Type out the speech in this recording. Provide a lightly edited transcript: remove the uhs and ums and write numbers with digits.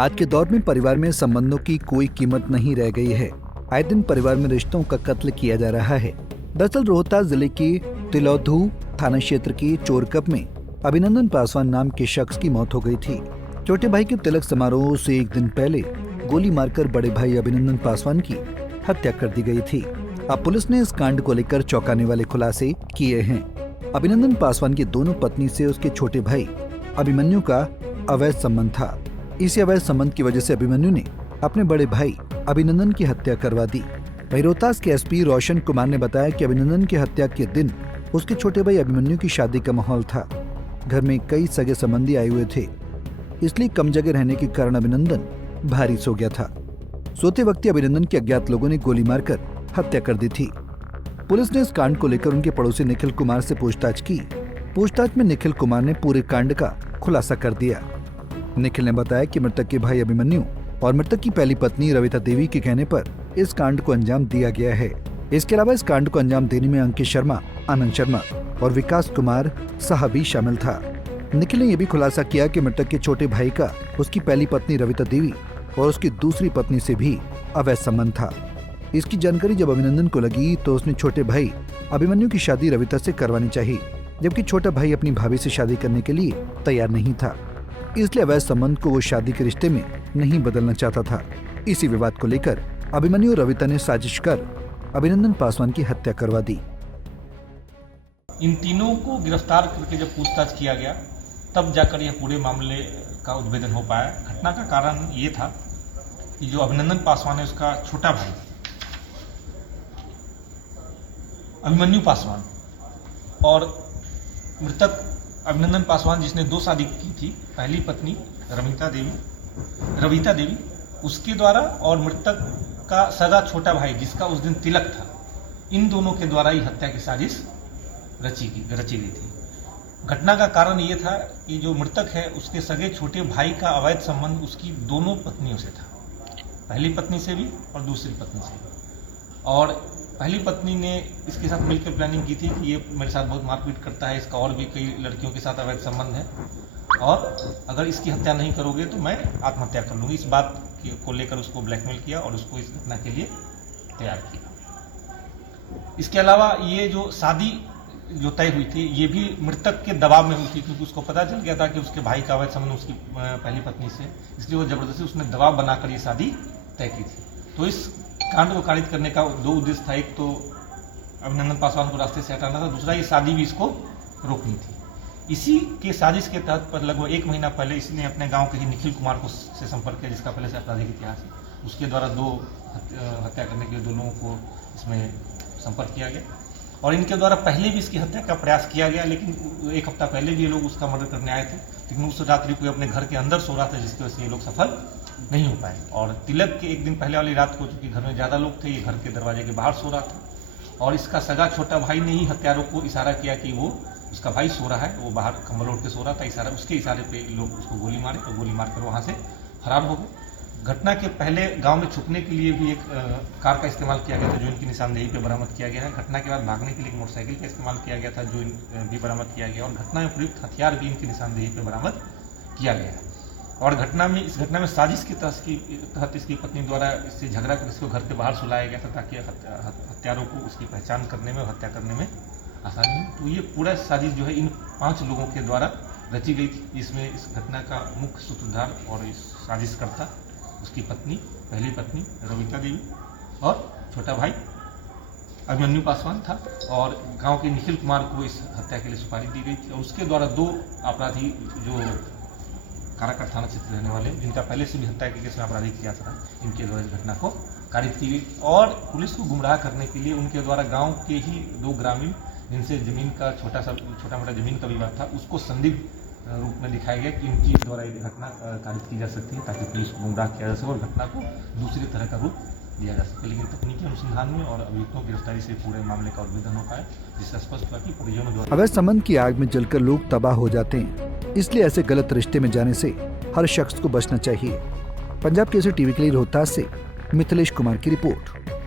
आज के दौर में परिवार में संबंधों की कोई कीमत नहीं रह गई है। आए दिन परिवार में रिश्तों का कत्ल किया जा रहा है। दरअसल रोहतास जिले के तिलौधू थाना क्षेत्र के चोरकप में अभिनंदन पासवान नाम के शख्स की मौत हो गई थी। छोटे भाई के तिलक समारोह से एक दिन पहले गोली मारकर बड़े भाई अभिनंदन पासवान की हत्या कर दी गई थी। अब पुलिस ने इस कांड को लेकर चौंकाने वाले खुलासे किए हैं। अभिनंदन पासवान की दोनों पत्नी से उसके छोटे भाई अभिमन्यु का अवैध संबंध था। इसी अवैध संबंध की वजह से अभिमन्यु ने अपने बड़े भाई अभिनंदन की हत्या करवा दी। वहीं रोहतास के एसपी रोशन कुमार ने बताया कि अभिनंदन की हत्या के दिन उसके छोटे भाई अभिमन्यु की शादी का माहौल था। घर में कई सगे संबंधी आए हुए थे, इसलिए कम जगह रहने के कारण अभिनंदन भारी सो गया था। सोते वक्त ही अभिनंदन के अज्ञात लोगों ने गोली मारकर हत्या कर दी थी। पुलिस ने इस कांड को लेकर उनके पड़ोसी निखिल कुमार से पूछताछ की। पूछताछ में निखिल कुमार ने पूरे कांड का खुलासा कर दिया। निखिल ने बताया कि मृतक के भाई अभिमन्यु और मृतक की पहली पत्नी रविता देवी के कहने पर इस कांड को अंजाम दिया गया है। इसके अलावा इस कांड को अंजाम देने में अंकित शर्मा, आनंद शर्मा और विकास कुमार साहा भी शामिल था। निखिल ने यह भी खुलासा किया कि मृतक के छोटे भाई का उसकी पहली पत्नी रविता देवी और उसकी दूसरी पत्नी से भी अवैध संबंध था। इसकी जानकारी जब अभिनंदन को लगी तो उसने छोटे भाई अभिमन्यु की शादी रविता से करवानी चाहिए, जबकि छोटा भाई अपनी भाभी से शादी करने के लिए तैयार नहीं था। इसलिए अवैध संबंध को वो शादी के रिश्ते में नहीं बदलना चाहता था। इसी विवाद को लेकर अभिमन्यु और रविता ने साजिश कर अभिनंदन पासवान की हत्या करवा दी। इन तीनों को गिरफ्तार करके जब पूछताछ किया गया तब जाकर यह पूरे मामले का उद्भेदन हो पाया। घटना का कारण ये था कि जो अभिनंदन पासवान है उसका छोटा भाई अभिमन्यु पासवान और मृतक अभिनंदन पासवान जिसने 2 शादी की थी, पहली पत्नी रविता देवी उसके द्वारा और मृतक का सगा छोटा भाई जिसका उस दिन तिलक था, इन दोनों के द्वारा ही हत्या की साजिश रची गई थी। घटना का कारण ये था कि जो मृतक है उसके सगे छोटे भाई का अवैध संबंध उसकी दोनों पत्नियों से था, पहली पत्नी से भी और दूसरी पत्नी से भी। और पहली पत्नी ने इसके साथ मिलकर प्लानिंग की थी कि ये मेरे साथ बहुत मारपीट करता है, इसका और भी कई लड़कियों के साथ अवैध संबंध है और अगर इसकी हत्या नहीं करोगे तो मैं आत्महत्या कर लूँगी। इस बात को लेकर उसको ब्लैकमेल किया और उसको इस घटना के लिए तैयार किया। इसके अलावा ये जो शादी जो तय हुई थी ये भी मृतक के दबाव में हुई थी, क्योंकि उसको पता चल गया था कि उसके भाई का अवैध संबंध उसकी पहली पत्नी से, इसलिए वो जबरदस्ती उसने दबाव बनाकर ये शादी तय की थी। तो इस कांड को कारित करने का 2 उद्देश्य था। एक तो अभिनंदन पासवान को रास्ते से हटाना था, दूसरा ये शादी भी इसको रोकनी थी। इसी के साजिश के तहत पर लगभग 1 महीना पहले इसने अपने गांव के ही निखिल कुमार को से संपर्क किया, जिसका पहले से आपराधिक इतिहास है। उसके द्वारा 2 हत्या करने के लिए 2 लोगों को इसमें संपर्क किया गया और इनके द्वारा पहले भी इसकी हत्या का प्रयास किया गया, लेकिन 1 हफ्ता पहले भी ये लोग उसका मर्डर करने आए थे, लेकिन उस रात्रि को अपने घर के अंदर सो रहा था, जिसकी वजह से ये लोग सफल नहीं हो पाए। और तिलक के 1 दिन पहले वाली रात को चूंकि घर में ज़्यादा लोग थे, ये घर के दरवाजे के बाहर सो रहा था और इसका सगा छोटा भाई ने ही हत्यारों को इशारा किया कि वो उसका भाई सो रहा है, वो बाहर कंबल ओढ़ के सो रहा था। उसके इशारे पे लोग उसको गोली मारे तो गोली मारकर वहाँ से फरार हो गए। घटना के पहले गांव में छुपने के लिए भी एक कार का इस्तेमाल किया गया था, जो इनकी निशानदेही पे बरामद किया गया है। घटना के बाद भागने के लिए एक मोटरसाइकिल का इस्तेमाल किया गया था, जो भी बरामद किया गया और घटना में प्रयुक्त हथियार भी इनकी निशानदेही पे बरामद किया गया है। और इस घटना में साजिश के तहत इसकी पत्नी द्वारा इससे झगड़ा कर इसको घर के बाहर सुलाया गया था, ताकि हत्यारों को उसकी पहचान करने में, हत्या करने में आसानी हो। तो ये पूरा साजिश जो है इन 5 लोगों के द्वारा रची गई थी, जिसमें इस घटना का मुख्य सूत्रधार और इस साजिशकर्ता उसकी पत्नी, पहली पत्नी रविता देवी और छोटा भाई अभिमन्यु पासवान था। और गांव के निखिल कुमार को इस हत्या के लिए सुपारी दी गई थी और उसके द्वारा 2 अपराधी जो काराकाट थाना क्षेत्र रहने वाले, जिनका पहले से भी हत्या के केस में आपराधिक किया था, इनके द्वारा इस घटना को कारित की गई। और पुलिस को गुमराह करने के लिए उनके द्वारा गांव के ही 2 ग्रामीण, जिनसे जमीन का छोटा मोटा जमीन का विवाद था, उसको संदिग्ध रूप में दिखाया गया कि इनकी द्वारा ये घटना कारित की जा सकती है, ताकि पुलिस को गुमराह किया जा सके और घटना को दूसरी तरह का रूप दिया जा सके। लेकिन तकनीकी अनुसंधान में और अभियुक्तों की गिरफ्तारी से पूरे मामले का उद्भेदन हो पाया, जिससे स्पष्ट हुआ कि परिजनों द्वारा अवैध संबंध की आग में जलकर लोग तबाह हो जाते हैं। इसलिए ऐसे गलत रिश्ते में जाने से हर शख्स को बचना चाहिए। पंजाब केसरी टीवी के लिए रोहतास से मिथिलेश कुमार की रिपोर्ट।